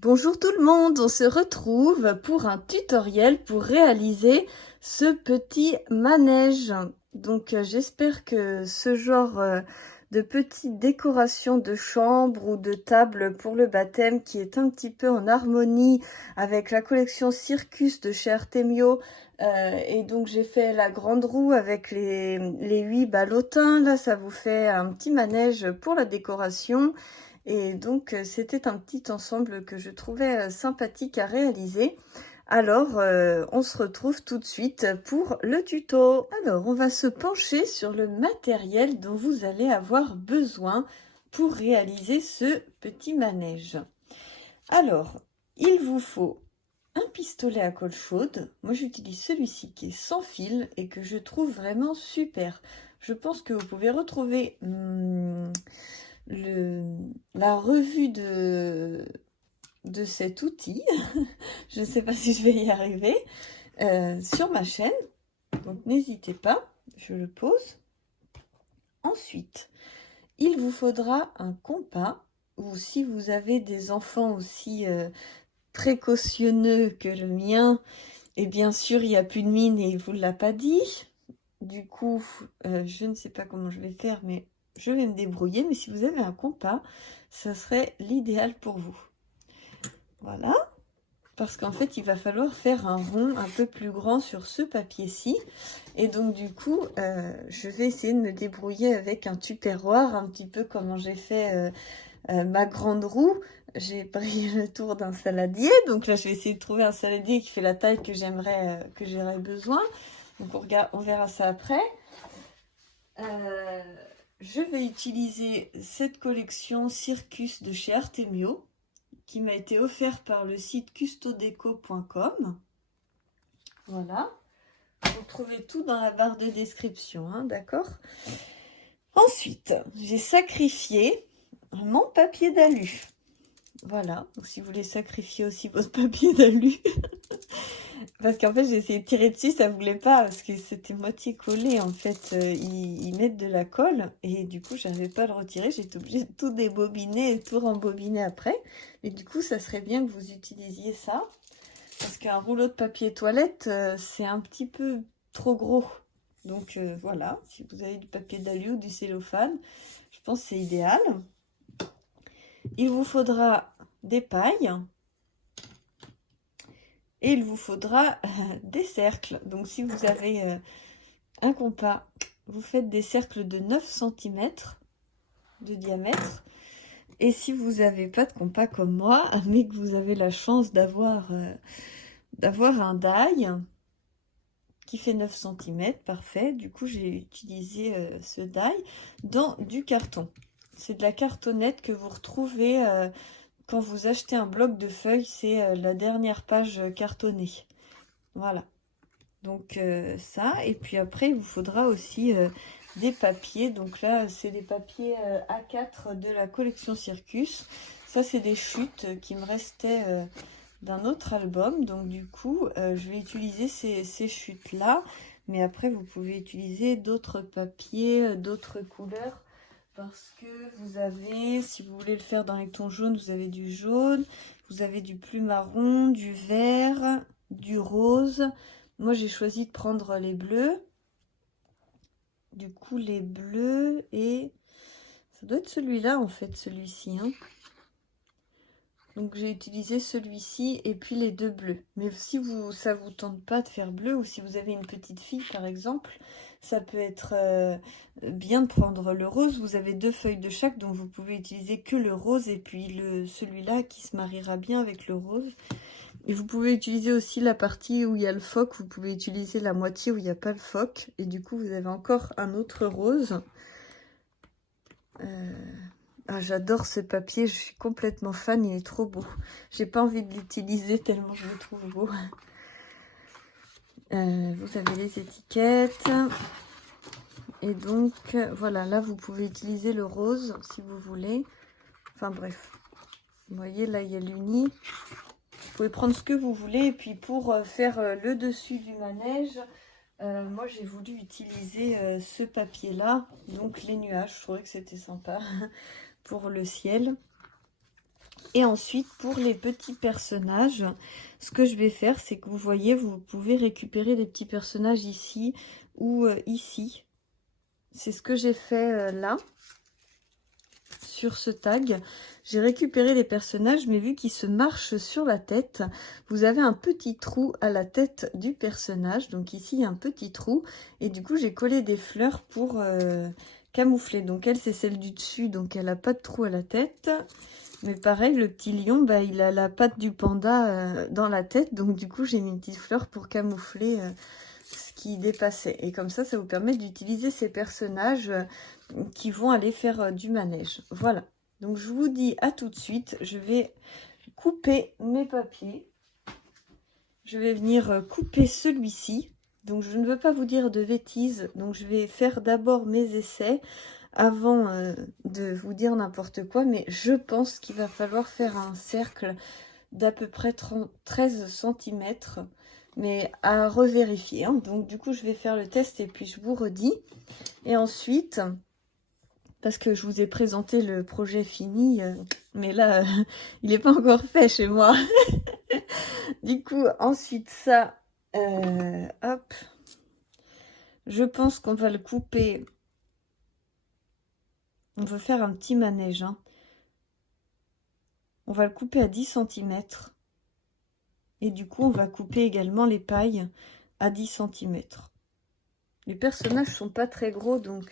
Bonjour tout le monde, on se retrouve pour un tutoriel pour réaliser ce petit manège. Donc j'espère que ce genre de petite décoration de chambre ou de table pour le baptême qui est un petit peu en harmonie avec la collection Circus de chez Artemio. Et donc j'ai fait la grande roue avec les 8 ballotins. Là ça vous fait un petit manège pour la décoration. Et donc, c'était un petit ensemble que je trouvais sympathique à réaliser. Alors, on se retrouve tout de suite pour le tuto. Alors, on va se pencher sur le matériel dont vous allez avoir besoin pour réaliser ce petit manège. Alors, il vous faut un pistolet à colle chaude. Moi, j'utilise celui-ci qui est sans fil et que je trouve vraiment super. Je pense que vous pouvez retrouver la revue de cet outil, je ne sais pas si je vais y arriver, sur ma chaîne. Donc n'hésitez pas, je le pose. Ensuite, il vous faudra un compas, ou si vous avez des enfants aussi précautionneux que le mien, et bien sûr il n'y a plus de mine et il ne vous l'a pas dit. Du coup, je ne sais pas comment je vais faire, mais je vais me débrouiller. Mais si vous avez un compas, ça serait l'idéal pour vous. Voilà, parce qu'en fait, il va falloir faire un rond un peu plus grand sur ce papier-ci. Et donc, du coup, je vais essayer de me débrouiller avec un tupperware, un petit peu comme j'ai fait ma grande roue. J'ai pris le tour d'un saladier. Donc là, je vais essayer de trouver un saladier qui fait la taille que j'aurais besoin. Donc, on verra ça après. Je vais utiliser cette collection Circus de chez Artemio qui m'a été offert par le site custodeco.com. Voilà. Vous trouvez tout dans la barre de description, hein, d'accord? Ensuite, j'ai sacrifié mon papier d'alu. Voilà, donc si vous voulez sacrifier aussi votre papier d'alu, parce qu'en fait j'ai essayé de tirer dessus, ça voulait pas, parce que c'était moitié collé en fait, ils mettent de la colle, et du coup j'arrivais pas à le retirer, j'étais obligée de tout débobiner et tout rembobiner après, et du coup ça serait bien que vous utilisiez ça, parce qu'un rouleau de papier toilette, c'est un petit peu trop gros, donc voilà, si vous avez du papier d'alu ou du cellophane, je pense que c'est idéal. Il vous faudra des pailles et il vous faudra des cercles. Donc si vous avez un compas, vous faites des cercles de 9 cm de diamètre. Et si vous n'avez pas de compas comme moi, mais que vous avez la chance d'avoir un die qui fait 9 cm, parfait. Du coup, j'ai utilisé ce die dans du carton. C'est de la cartonnette que vous retrouvez quand vous achetez un bloc de feuilles, c'est la dernière page cartonnée. Voilà. Donc ça, et puis après, il vous faudra aussi des papiers. Donc là, c'est des papiers A4 de la collection Circus. Ça, c'est des chutes qui me restaient d'un autre album. Donc du coup, je vais utiliser ces chutes-là. Mais après, vous pouvez utiliser d'autres papiers, d'autres couleurs. Parce que vous avez, si vous voulez le faire dans les tons jaunes, vous avez du jaune, vous avez du plus marron, du vert, du rose. Moi, j'ai choisi de prendre les bleus. Du coup, les bleus et... ça doit être celui-là, en fait, celui-ci. Hein. Donc, j'ai utilisé celui-ci et puis les deux bleus. Mais si ça vous tente pas de faire bleu, ou si vous avez une petite fille, par exemple, ça peut être bien de prendre le rose. Vous avez 2 feuilles de chaque, donc vous pouvez utiliser que le rose et puis celui-là qui se mariera bien avec le rose. Et vous pouvez utiliser aussi la partie où il y a le phoque. Vous pouvez utiliser la moitié où il n'y a pas le phoque. Et du coup, vous avez encore un autre rose. Ah, j'adore ce papier. Je suis complètement fan. Il est trop beau. J'ai pas envie de l'utiliser tellement je le trouve beau. Vous avez les étiquettes. Et donc, voilà. Là, vous pouvez utiliser le rose si vous voulez. Enfin, bref. Vous voyez, là, il y a l'uni. Vous pouvez prendre ce que vous voulez. Et puis, pour faire le dessus du manège... moi j'ai voulu utiliser ce papier là, donc les nuages, je trouvais que c'était sympa pour le ciel. Et ensuite, pour les petits personnages, ce que je vais faire, c'est que vous voyez, vous pouvez récupérer les petits personnages ici ou ici. C'est ce que j'ai fait là, sur ce tag. J'ai récupéré les personnages, mais vu qu'ils se marchent sur la tête, vous avez un petit trou à la tête du personnage. Donc ici, il y a un petit trou. Et du coup, j'ai collé des fleurs pour camoufler. Donc elle, c'est celle du dessus, donc elle n'a pas de trou à la tête. Mais pareil, le petit lion, bah, il a la patte du panda dans la tête. Donc du coup, j'ai mis une petite fleur pour camoufler ce qui dépassait. Et comme ça vous permet d'utiliser ces personnages qui vont aller faire du manège. Voilà. Donc je vous dis à tout de suite. Je vais couper mes papiers. Je vais venir couper celui-ci. Donc je ne veux pas vous dire de bêtises. Donc je vais faire d'abord mes essais avant de vous dire n'importe quoi, mais je pense qu'il va falloir faire un cercle d'à peu près 13 cm, mais à revérifier. Hein. Donc du coup, je vais faire le test et puis je vous redis. Et ensuite, parce que je vous ai présenté le projet fini, mais là, il n'est pas encore fait chez moi. Du coup, ensuite ça, hop, je pense qu'on va le couper. On veut faire un petit manège, hein. On va le couper à 10 cm. Et du coup, on va couper également les pailles à 10 cm. Les personnages sont pas très gros, donc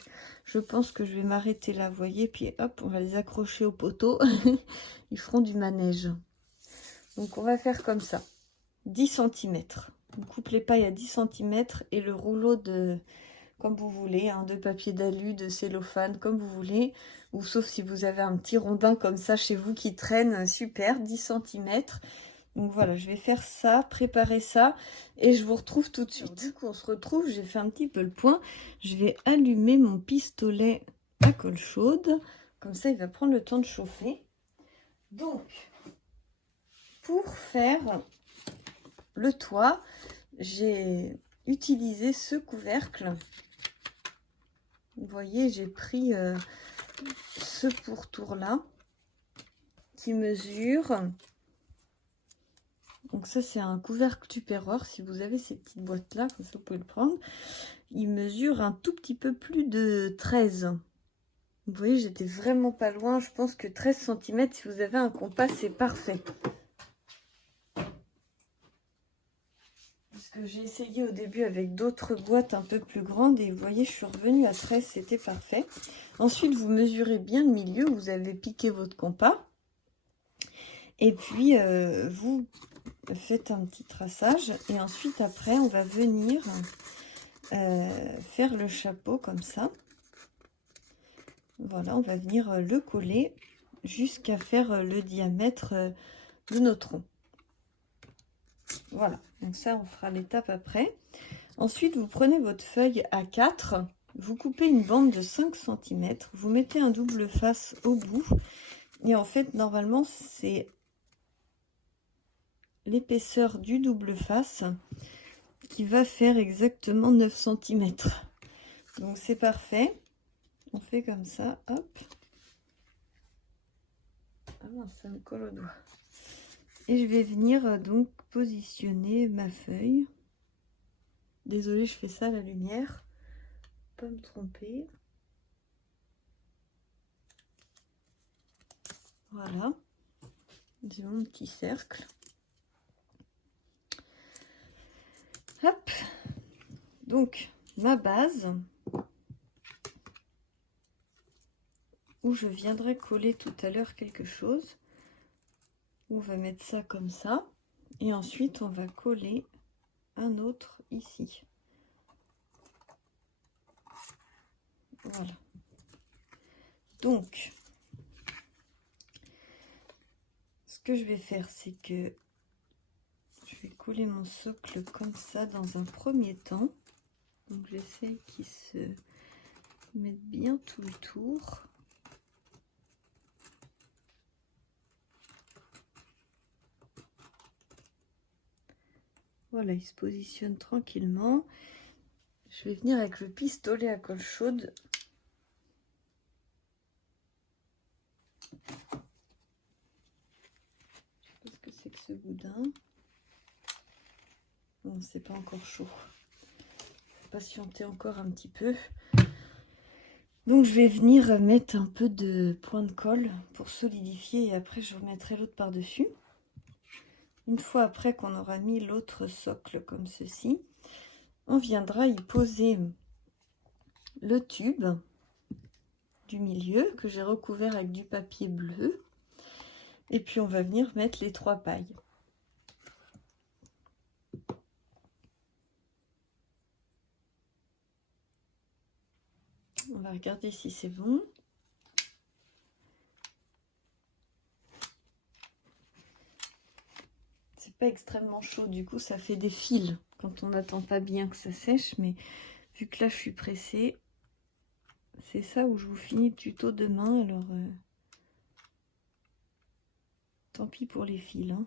je pense que je vais m'arrêter là, vous voyez. Puis hop, on va les accrocher au poteau. Ils feront du manège. Donc on va faire comme ça. 10 cm. On coupe les pailles à 10 cm et le rouleau de... comme vous voulez, hein, de papier d'alu, de cellophane, comme vous voulez. Ou sauf si vous avez un petit rondin comme ça chez vous qui traîne, super, 10 cm. Donc voilà, je vais faire ça, préparer ça et je vous retrouve tout de suite. Du coup, on se retrouve, j'ai fait un petit peu le point. Je vais allumer mon pistolet à colle chaude. Comme ça, il va prendre le temps de chauffer. Donc, pour faire le toit, j'ai utilisé ce couvercle. Vous voyez, j'ai pris ce pourtour-là qui mesure... Donc ça, c'est un couvercle Tupperware. Si vous avez ces petites boîtes-là, comme ça, vous pouvez le prendre. Il mesure un tout petit peu plus de 13. Vous voyez, j'étais vraiment pas loin. Je pense que 13 cm, si vous avez un compas, c'est parfait. Parce que j'ai essayé au début avec d'autres boîtes un peu plus grandes. Et vous voyez, je suis revenue à 13, c'était parfait. Ensuite, vous mesurez bien le milieu où vous avez piqué votre compas. Et puis, vous... faites un petit traçage et ensuite après on va venir faire le chapeau comme ça. Voilà, on va venir le coller jusqu'à faire le diamètre de nos troncs. Voilà, donc ça on fera l'étape après. Ensuite vous prenez votre feuille A4, vous coupez une bande de 5 cm, vous mettez un double face au bout et en fait normalement c'est l'épaisseur du double face qui va faire exactement 9 cm. Donc c'est parfait. On fait comme ça, hop. Ah non, ça me colle au doigt. Et je vais venir donc positionner ma feuille. Désolée, je fais ça à la lumière. Pas me tromper. Voilà. J'ai mon petit cercle. Hop. Donc, ma base, où je viendrai coller tout à l'heure quelque chose. On va mettre ça comme ça. Et ensuite, on va coller un autre ici. Voilà. Donc, ce que je vais faire, c'est que je vais coller mon socle comme ça dans un premier temps. Donc j'essaie qu'il se mette bien tout le tour. Voilà, il se positionne tranquillement. Je vais venir avec le pistolet à colle chaude. ce boudin. Bon, c'est pas encore chaud. Faut patienter encore un petit peu. Donc je vais venir mettre un peu de point de colle pour solidifier et après je remettrai l'autre par-dessus. Une fois après qu'on aura mis l'autre socle comme ceci, on viendra y poser le tube du milieu que j'ai recouvert avec du papier bleu. Et puis on va venir mettre les 3 pailles. On va regarder si c'est bon. C'est pas extrêmement chaud, du coup ça fait des fils quand on n'attend pas bien que ça sèche, mais vu que là je suis pressée, c'est ça où je vous finis le tuto demain, alors tant pis pour les fils. Hein.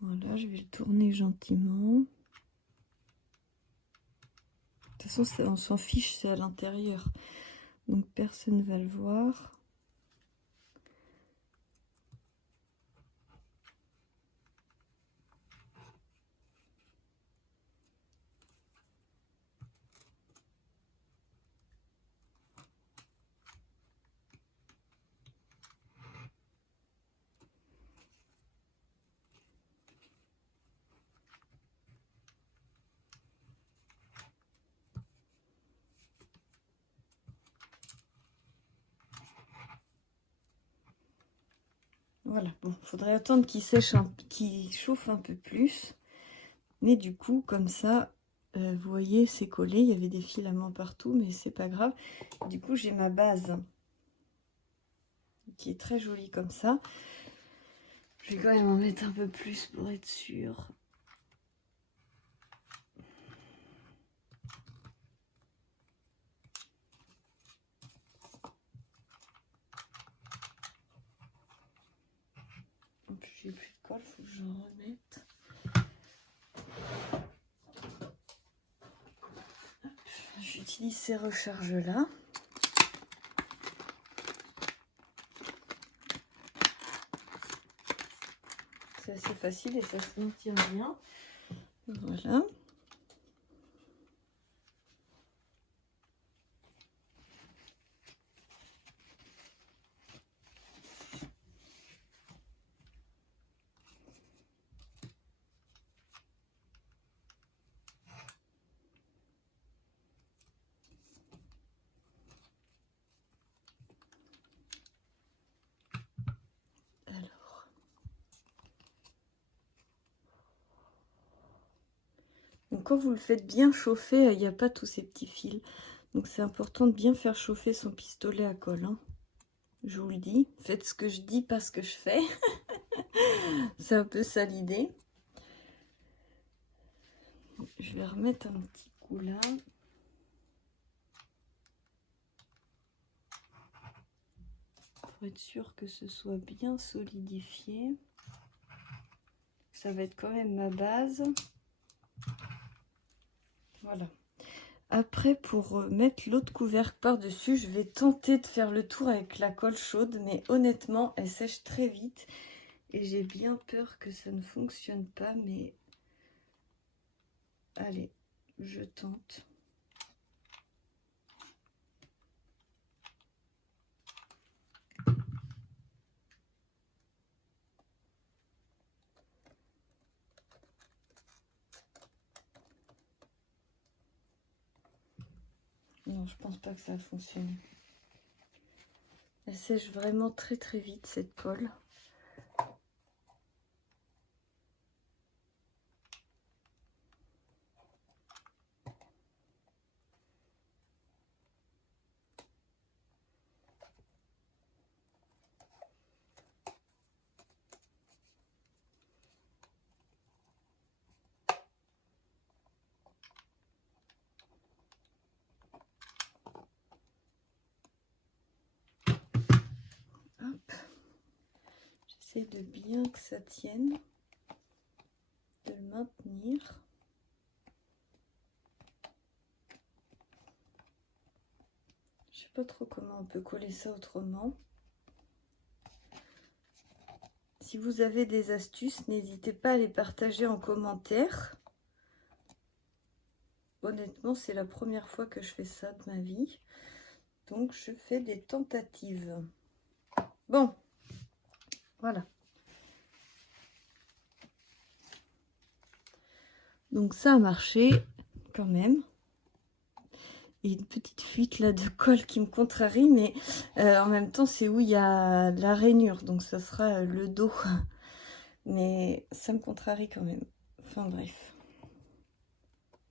Voilà, je vais le tourner gentiment. De toute façon, ça, on s'en fiche, c'est à l'intérieur, donc personne ne va le voir. Voilà, bon, faudrait attendre qu'il sèche, qu'il chauffe un peu plus. Mais du coup, comme ça, vous voyez, c'est collé. Il y avait des filaments partout, mais c'est pas grave. Du coup, j'ai ma base qui est très jolie comme ça. Je vais quand même en mettre un peu plus pour être sûre. En plus, j'ai plus de colle, il faut que j'en remette. J'utilise ces recharges-là. C'est assez facile et ça se maintient bien. Voilà. Donc quand vous le faites bien chauffer, il n'y a pas tous ces petits fils. Donc c'est important de bien faire chauffer son pistolet à colle. Hein. Je vous le dis, faites ce que je dis, pas ce que je fais. C'est un peu ça l'idée. Je vais remettre un petit coup là. Pour être sûr que ce soit bien solidifié. Ça va être quand même ma base. Voilà. Après, pour mettre l'autre couvercle par-dessus, je vais tenter de faire le tour avec la colle chaude, mais honnêtement, elle sèche très vite. Et j'ai bien peur que ça ne fonctionne pas, mais allez, je tente. Non, je pense pas que ça va fonctionner. Elle sèche vraiment très très vite cette colle. Hop. J'essaie de bien que ça tienne, de le maintenir. Je sais pas trop comment on peut coller ça autrement. Si vous avez des astuces, n'hésitez pas à les partager en commentaire. Honnêtement, c'est la première fois que je fais ça de ma vie. Donc, je fais des tentatives. Bon, voilà. Donc, ça a marché quand même. Il y a une petite fuite là de colle qui me contrarie, mais en même temps, c'est où il y a la rainure. Donc, ça sera le dos. Mais ça me contrarie quand même. Enfin, bref.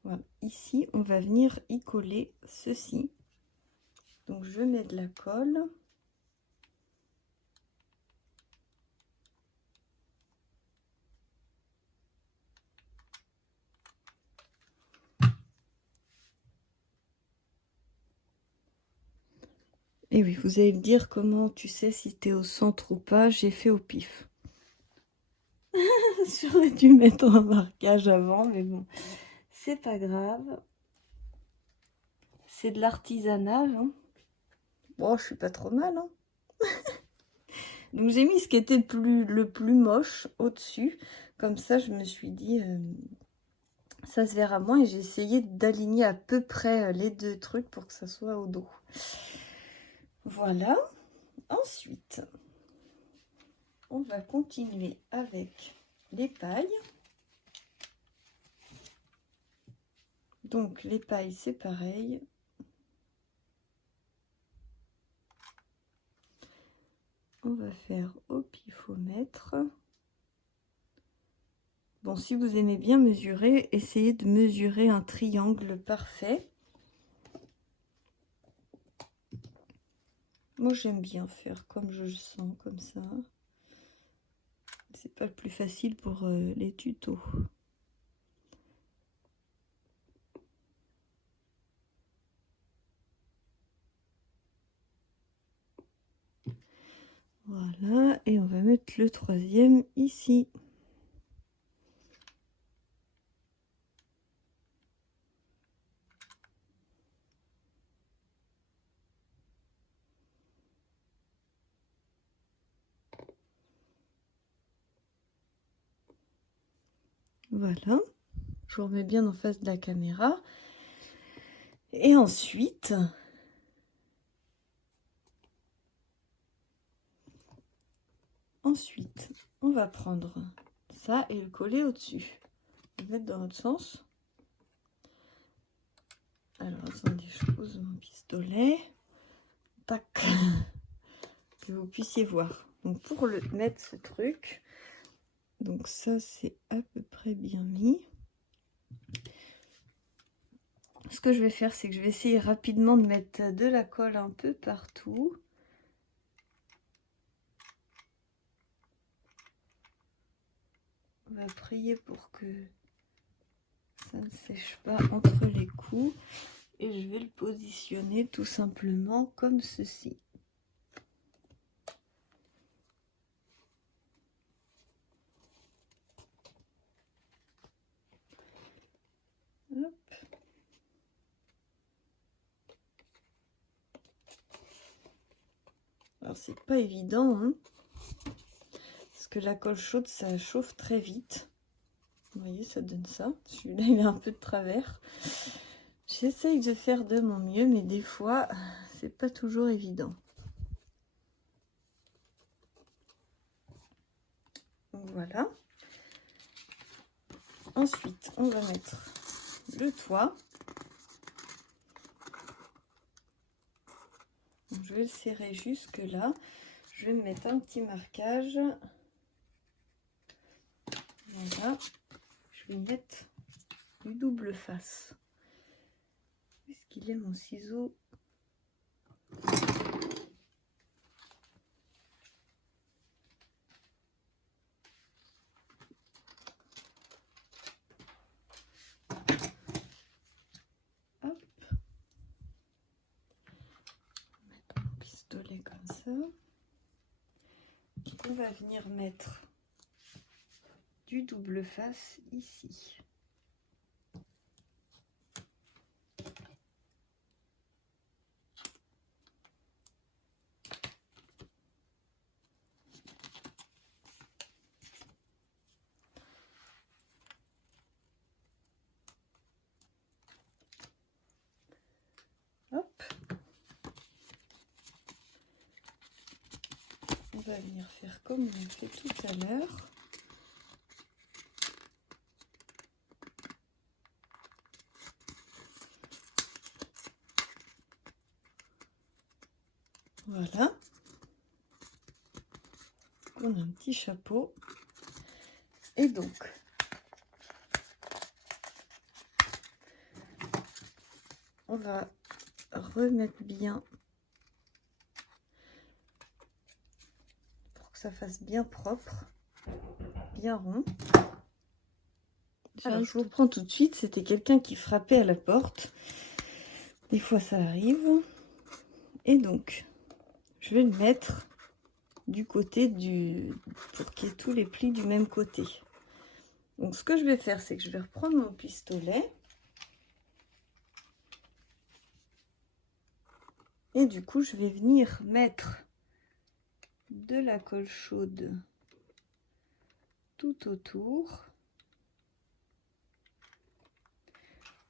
Voilà. Ici, on va venir y coller ceci. Donc, je mets de la colle. Et oui, vous allez me dire comment tu sais si tu es au centre ou pas. J'ai fait au pif. J'aurais dû mettre un marquage avant, mais bon, c'est pas grave. C'est de l'artisanat. Hein. Bon, je suis pas trop mal. Hein. Donc j'ai mis ce qui était le plus moche au-dessus. Comme ça, je me suis dit, ça se verra moins. Et j'ai essayé d'aligner à peu près les deux trucs pour que ça soit au dos. Voilà. Ensuite, on va continuer avec les pailles. Donc les pailles, c'est pareil. On va faire au pifomètre. Bon, si vous aimez bien mesurer, essayez de mesurer un triangle parfait. Moi, j'aime bien faire comme je le sens, comme ça. C'est pas le plus facile pour les tutos. Voilà, et on va mettre le troisième ici. Voilà, je vous remets bien en face de la caméra. Et ensuite, on va prendre ça et le coller au-dessus. Je vais mettre dans l'autre sens. Alors, attendez, je pose mon pistolet. Tac. Que vous puissiez voir. Donc, pour le mettre ce truc, donc ça, c'est à peu près bien mis. Ce que je vais faire, c'est que je vais essayer rapidement de mettre de la colle un peu partout. On va prier pour que ça ne sèche pas entre les coups. Et je vais le positionner tout simplement comme ceci. Hop. Alors c'est pas évident, hein, parce que la colle chaude, ça chauffe très vite. Vous voyez, ça donne ça. Celui-là, il est un peu de travers. J'essaye de faire de mon mieux, mais des fois, c'est pas toujours évident. Donc voilà. Ensuite, on va mettre le toit. Donc, je vais le serrer jusque là. Je vais me mettre un petit marquage. Voilà. Je vais mettre du double face. Est-ce qu'il est mon ciseau? Hop. Mettre mon pistolet comme ça. On va venir mettre du double face ici. va venir faire comme on a fait tout à l'heure. Voilà. On a un petit chapeau. Et donc, on va remettre bien pour que ça fasse bien propre, bien rond. Alors, je vous reprends tout de suite. C'était quelqu'un qui frappait à la porte. Des fois, ça arrive. Et donc, je vais le mettre du côté pour qu'il y ait tous les plis du même côté. Donc, ce que je vais faire, c'est que je vais reprendre mon pistolet. Et du coup, je vais venir mettre de la colle chaude tout autour.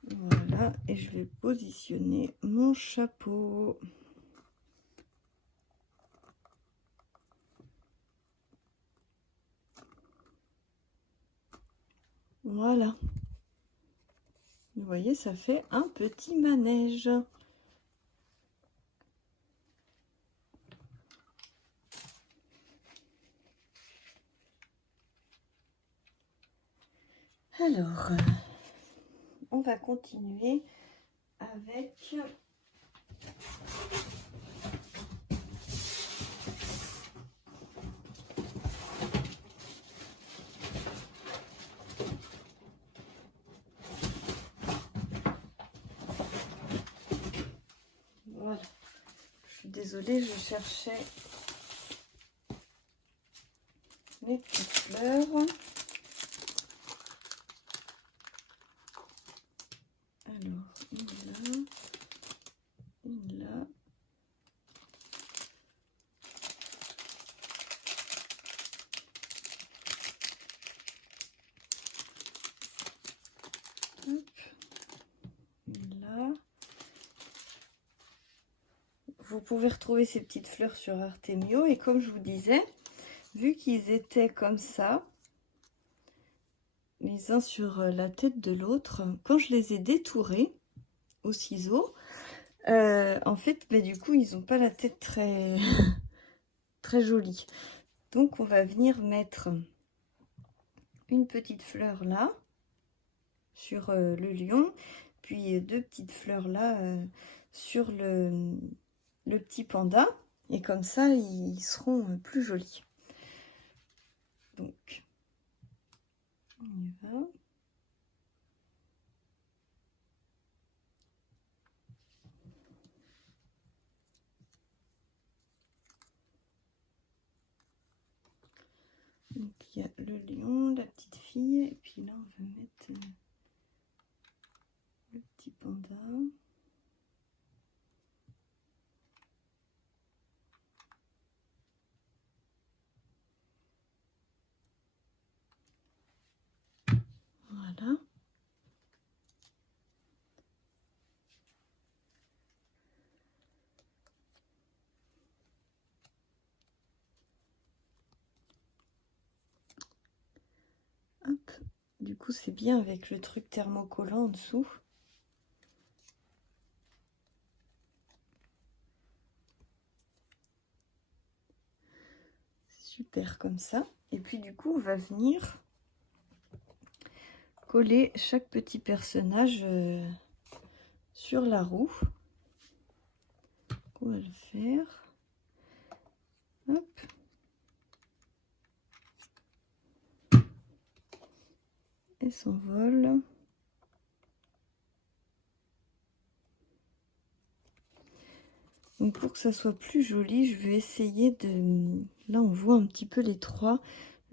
Voilà, et je vais positionner mon chapeau. Voilà. Vous voyez, ça fait un petit manège. Alors, on va continuer avec voilà. Je suis désolée, je cherchais mes petites fleurs. Alors, une là. Hop, une là. Vous pouvez retrouver ces petites fleurs sur Artemio. Et comme je vous disais, vu qu'ils étaient comme ça, les uns sur la tête de l'autre, quand je les ai détourés au ciseau, en fait, bah, du coup, ils n'ont pas la tête très, très jolie. Donc, on va venir mettre une petite fleur là, sur le lion, puis deux petites fleurs là, sur le petit panda. Et comme ça, ils seront plus jolis. Donc, on y va. Donc, il y a le lion, la petite fille, et puis là, on va mettre le petit panda. Voilà. Hop. Du coup, c'est bien avec le truc thermocollant en dessous. Super comme ça. Et puis du coup, on va venir coller chaque petit personnage sur la roue. On va le faire. Hop. Et s'envole. Donc pour que ça soit plus joli, je vais essayer de... Là, on voit un petit peu les trois.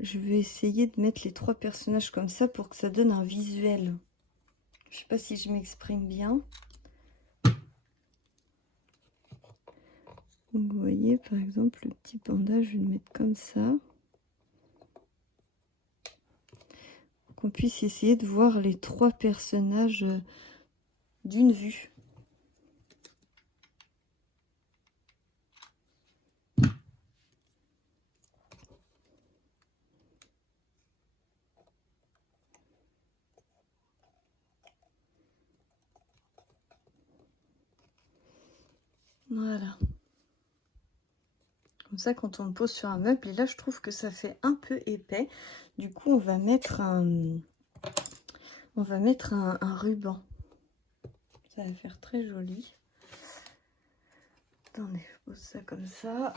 Je vais essayer de mettre les trois personnages comme ça pour que ça donne un visuel. Je sais pas si je m'exprime bien. Donc vous voyez, par exemple, le petit panda, je vais le mettre comme ça. Qu'on puisse essayer de voir les trois personnages d'une vue. Voilà. Comme ça, quand on le pose sur un meuble, et là, je trouve que ça fait un peu épais. Du coup, on va mettre un ruban. Ça va faire très joli. Attendez, je pose ça comme ça.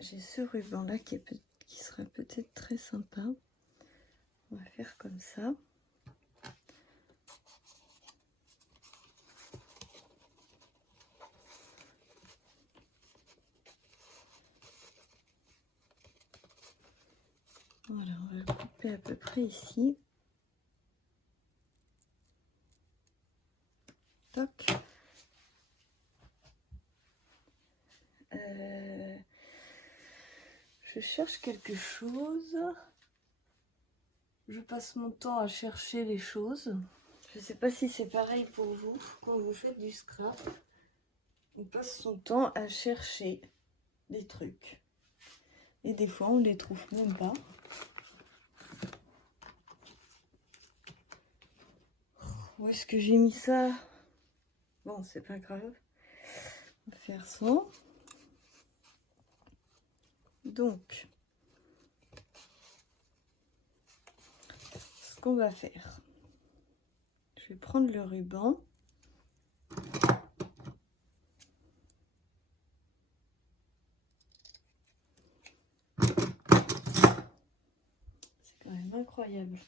J'ai ce ruban là qui sera peut-être très sympa. On va faire comme ça. Voilà, on va le couper à peu près ici. Toc. Je cherche quelque chose. Je passe mon temps à chercher les choses. Je ne sais pas si c'est pareil pour vous. Quand vous faites du scrap, on passe son temps à chercher des trucs. Et des fois, on les trouve même pas. Où est-ce que j'ai mis ça? Bon, c'est pas grave. On va faire ça. Donc, ce qu'on va faire, je vais prendre le ruban. C'est quand même incroyable.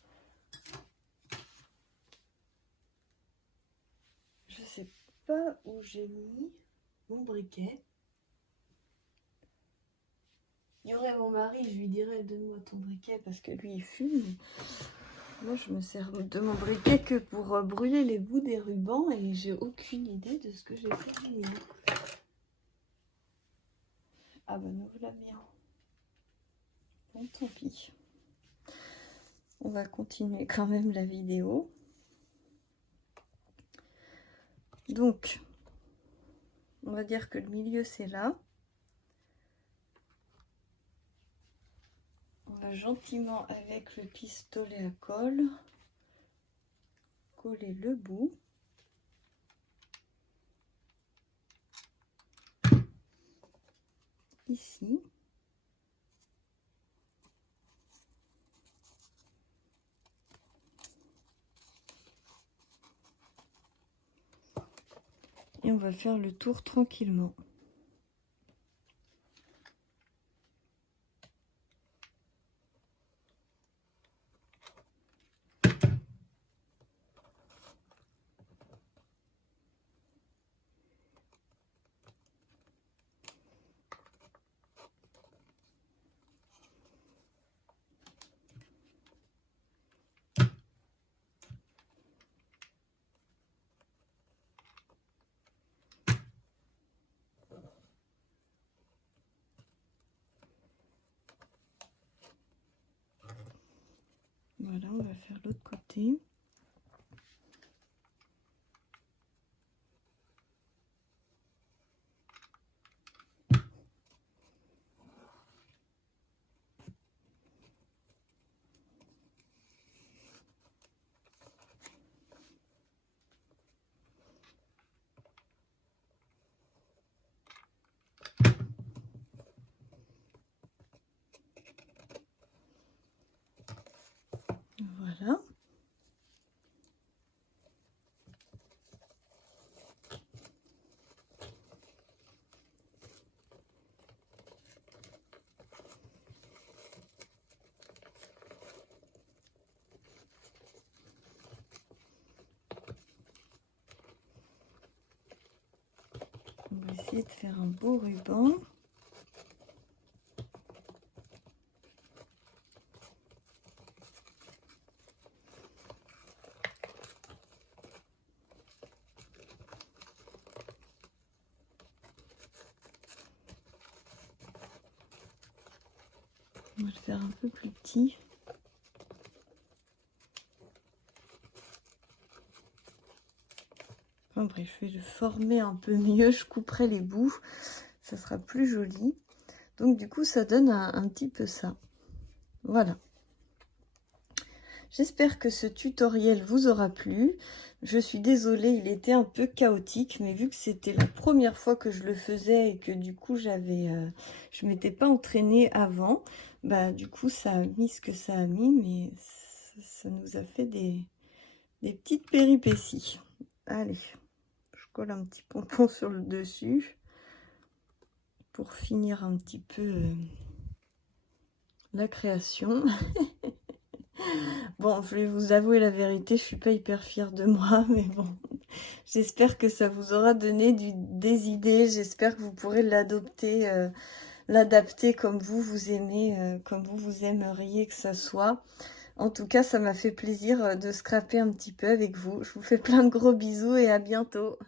Je sais pas où j'ai mis mon briquet. Il y aurait mon mari, je lui dirais donne-moi ton briquet parce que lui il fume. Moi je me sers de mon briquet que pour brûler les bouts des rubans et j'ai aucune idée de ce que j'ai fait du mien. Ah ben nous voilà bien. Bon tant pis. On va continuer quand même la vidéo. Donc on va dire que le milieu c'est là. On va gentiment avec le pistolet à colle coller le bout. Ici. Et on va faire le tour tranquillement. Voilà, on va faire l'autre côté. Voilà. On va essayer de faire un beau ruban. On va le faire un peu plus petit. Enfin bref, je vais le former un peu mieux. Je couperai les bouts. ça sera plus joli. Donc du coup, ça donne un petit peu ça. Voilà. J'espère que ce tutoriel vous aura plu. Je suis désolée, il était un peu chaotique, mais vu que c'était la première fois que je le faisais et que du coup je m'étais pas entraînée avant, bah du coup ça a mis ce que ça a mis, mais ça nous a fait des petites péripéties. Allez, je colle un petit pompon sur le dessus pour finir un petit peu la création. Bon, je vais vous avouer la vérité, je suis pas hyper fière de moi, mais bon, j'espère que ça vous aura donné des idées, j'espère que vous pourrez l'adopter, l'adapter comme vous aimez, comme vous aimeriez que ça soit. En tout cas, ça m'a fait plaisir de scraper un petit peu avec vous. Je vous fais plein de gros bisous et à bientôt.